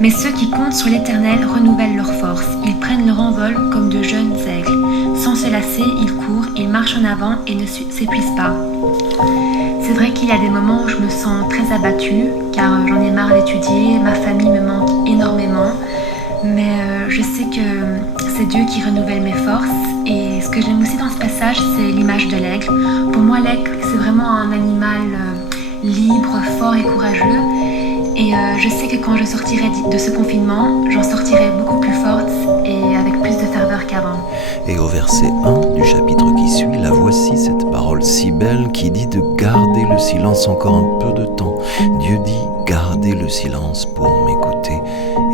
Mais ceux qui comptent sur l'Éternel renouvellent leur force. Ils prennent leur envol comme de jeunes aigles. Sans se lasser, ils courent, ils marchent en avant et ne s'épuisent pas. C'est vrai qu'il y a des moments où je me sens très abattue, car j'en ai marre d'étudier, ma famille me manque énormément. Mais je sais que c'est Dieu qui renouvelle mes forces. Et ce que j'aime aussi dans ce passage, c'est l'image de l'aigle. Pour moi, l'aigle, c'est vraiment un animal libre, fort et courageux. Et je sais que quand je sortirai de ce confinement, j'en sortirai beaucoup plus forte et avec plus de ferveur qu'avant. Et au verset 1 du chapitre qui suit, la voici cette parole si belle qui dit de garder le silence encore un peu de temps. Dieu dit, gardez le silence pour m'écouter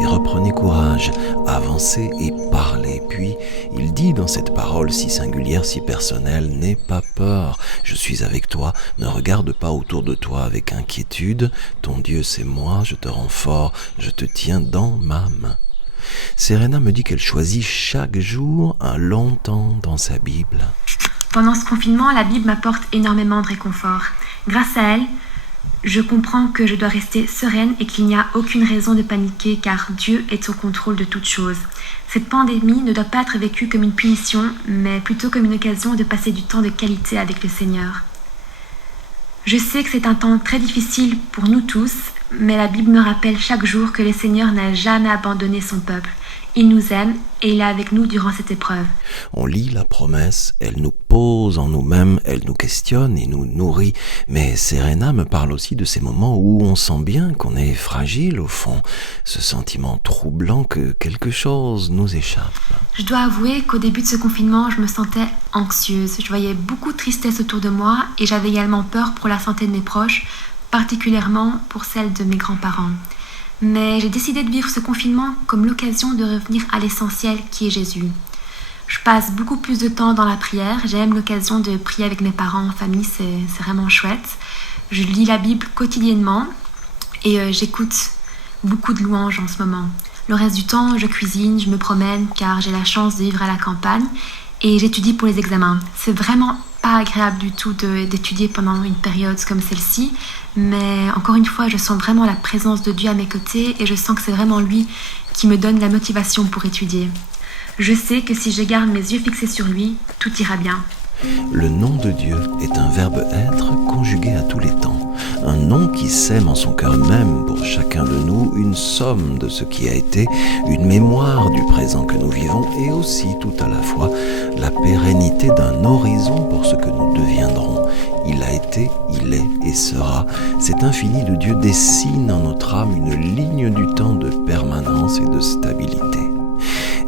et reprenez courage, avancez et parlez. Puis il dit dans cette parole si singulière, si personnelle, n'aie pas peur, je suis avec toi, ne regarde pas autour de toi avec inquiétude, ton Dieu c'est moi, je te rends fort, je te tiens dans ma main. Serena me dit qu'elle choisit chaque jour un long temps dans sa Bible. Pendant ce confinement, la Bible m'apporte énormément de réconfort. Grâce à elle, je comprends que je dois rester sereine et qu'il n'y a aucune raison de paniquer car Dieu est au contrôle de toutes choses. Cette pandémie ne doit pas être vécue comme une punition, mais plutôt comme une occasion de passer du temps de qualité avec le Seigneur. Je sais que c'est un temps très difficile pour nous tous, mais la Bible me rappelle chaque jour que le Seigneur n'a jamais abandonné son peuple. Il nous aime et il est avec nous durant cette épreuve. On lit la promesse, elle nous pose en nous-mêmes, elle nous questionne et nous nourrit. Mais Serena me parle aussi de ces moments où on sent bien qu'on est fragile au fond, ce sentiment troublant que quelque chose nous échappe. Je dois avouer qu'au début de ce confinement, je me sentais anxieuse. Je voyais beaucoup de tristesse autour de moi et j'avais également peur pour la santé de mes proches, particulièrement pour celle de mes grands-parents. Mais j'ai décidé de vivre ce confinement comme l'occasion de revenir à l'essentiel qui est Jésus. Je passe beaucoup plus de temps dans la prière, j'aime l'occasion de prier avec mes parents en famille, c'est vraiment chouette. Je lis la Bible quotidiennement et j'écoute beaucoup de louanges en ce moment. Le reste du temps, je cuisine, je me promène car j'ai la chance de vivre à la campagne et j'étudie pour les examens. C'est vraiment pas agréable du tout d'étudier pendant une période comme celle-ci, mais encore une fois, je sens vraiment la présence de Dieu à mes côtés et je sens que c'est vraiment lui qui me donne la motivation pour étudier. Je sais que si je garde mes yeux fixés sur lui, tout ira bien. Le nom de Dieu est un verbe être conjugué à tous les temps. Un nom qui sème en son cœur même pour chacun de nous une somme de ce qui a été, une mémoire du présent que nous vivons et aussi tout à la fois la pérennité d'un horizon pour ce que nous deviendrons. Il a été, il est et sera. Cet infini de Dieu dessine en notre âme une ligne du temps de permanence et de stabilité.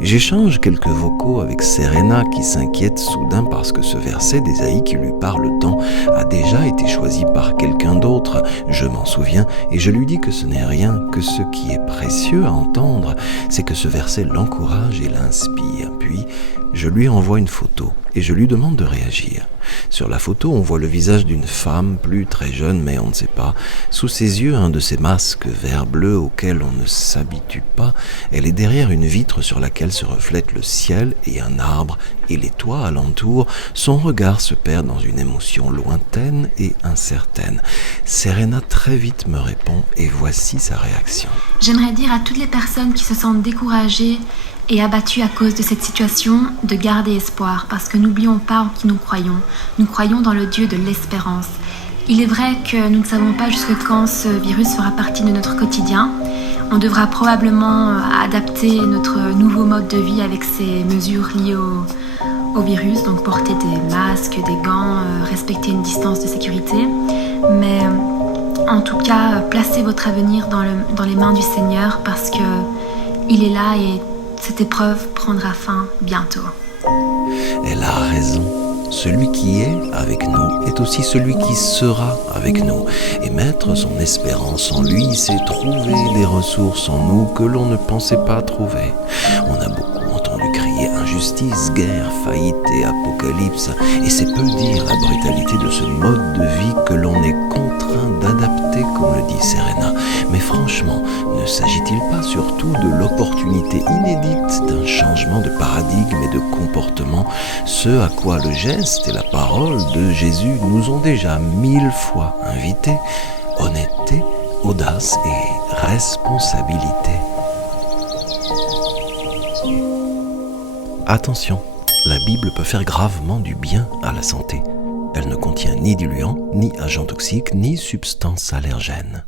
J'échange quelques vocaux avec Serena qui s'inquiète soudain parce que ce verset d'Ésaïe qui lui parle tant a déjà été choisi par quelqu'un d'autre. Je m'en souviens et je lui dis que ce n'est rien, que ce qui est précieux à entendre, c'est que ce verset l'encourage et l'inspire. Puis, je lui envoie une photo et je lui demande de réagir. Sur la photo, on voit le visage d'une femme, plus très jeune, mais on ne sait pas. Sous ses yeux, un de ces masques vert bleu auxquels on ne s'habitue pas. Elle est derrière une vitre sur laquelle se reflète le ciel et un arbre et les toits alentour. Son regard se perd dans une émotion lointaine et incertaine. Serena très vite me répond et voici sa réaction. J'aimerais dire à toutes les personnes qui se sentent découragées et abattues à cause de cette situation de garder espoir parce que n'oublions pas en qui nous croyons. Nous croyons dans le Dieu de l'espérance. Il est vrai que nous ne savons pas jusque quand ce virus fera partie de notre quotidien. On devra probablement adapter notre nouveau mode de vie avec ces mesures liées au virus, donc porter des masques, des gants, respecter une distance de sécurité. Mais en tout cas, placez votre avenir dans les mains du Seigneur parce qu'il est là et cette épreuve prendra fin bientôt. Elle a raison. Celui qui est avec nous est aussi celui qui sera avec nous. Et mettre son espérance en lui, c'est trouver des ressources en nous que l'on ne pensait pas trouver. On a beaucoup entendu crier injustice, guerre, faillite et apocalypse. Et c'est peu dire la brutalité de ce mode de vie que l'on est contraint d'adapter, comme le dit Serena. Mais franchement, ne s'agit-il pas surtout de l'opportunité inédite d'un changement de paradigme et de comportement, ce à quoi le geste et la parole de Jésus nous ont déjà 1000 fois invités? Honnêteté, audace et responsabilité. Attention, la Bible peut faire gravement du bien à la santé. Elle ne contient ni diluants, ni agents toxiques, ni substances allergènes.